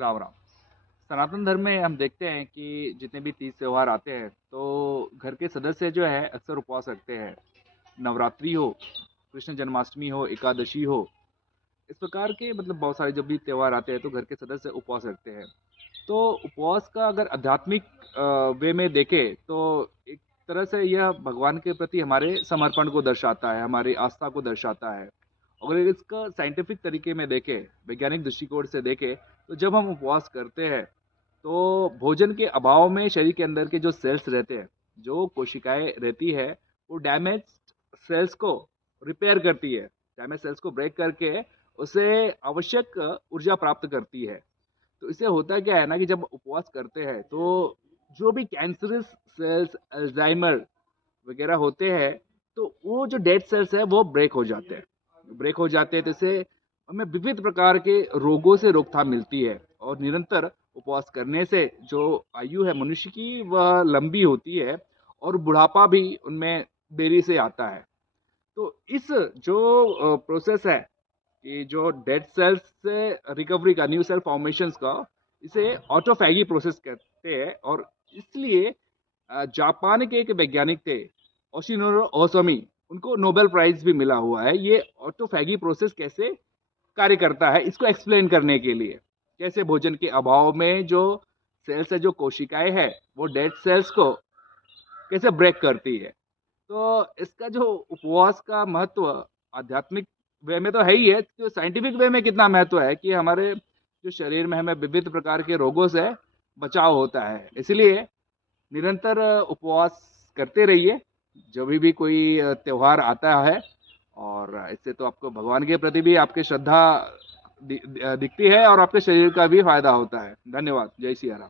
राम राम। सनातन धर्म में हम देखते हैं कि जितने भी तीज त्योहार आते हैं तो घर के सदस्य जो है अक्सर उपवास रखते हैं। नवरात्रि हो, कृष्ण जन्माष्टमी हो, एकादशी हो, इस प्रकार के मतलब बहुत सारे जब भी त्योहार आते हैं तो घर के सदस्य उपवास रखते हैं। तो उपवास का अगर आध्यात्मिक वे में देखें तो एक तरह से यह भगवान के प्रति हमारे समर्पण को दर्शाता है, हमारी आस्था को दर्शाता है। अगर इसका साइंटिफिक तरीके में देखें, वैज्ञानिक दृष्टिकोण से देखें, तो जब हम उपवास करते हैं तो भोजन के अभाव में शरीर के अंदर के जो सेल्स रहते हैं, जो कोशिकाएं रहती है, वो डैमेज सेल्स को रिपेयर करती है, डैमेज सेल्स को ब्रेक करके उसे आवश्यक ऊर्जा प्राप्त करती है। तो इससे होता क्या है ना कि जब उपवास करते हैं तो जो भी कैंसरस सेल्स, अल्जाइमर वगैरह होते हैं, तो वो जो डेड सेल्स है वो ब्रेक हो जाते हैं। तो इससे हमें विविध प्रकार के रोगों से रोकथाम मिलती है। और निरंतर उपवास करने से जो आयु है मनुष्य की वह लंबी होती है और बुढ़ापा भी उनमें देरी से आता है। तो इस जो प्रोसेस है कि जो डेड सेल्स से रिकवरी का, न्यू सेल फॉर्मेशंस का, इसे ऑटोफैगी प्रोसेस कहते हैं। और इसलिए जापान के एक वैज्ञानिक थे, ओशिनोरो ओसोमी, उनको नोबेल प्राइज भी मिला हुआ है ये ऑटोफैगी प्रोसेस कैसे कार्य करता है इसको एक्सप्लेन करने के लिए। कैसे भोजन के अभाव में जो सेल्स है, जो कोशिकाएं है, वो डेड सेल्स को कैसे ब्रेक करती है। तो इसका जो उपवास का महत्व आध्यात्मिक वे में तो है ही है, तो साइंटिफिक वे में कितना महत्व है कि हमारे जो शरीर में हमें विविध प्रकार के रोगों से बचाव होता है। इसलिए निरंतर उपवास करते रहिए जब भी कोई त्योहार आता है। और इससे तो आपको भगवान के प्रति भी आपकी श्रद्धा दिखती है और आपके शरीर का भी फायदा होता है। धन्यवाद। जय सिया राम।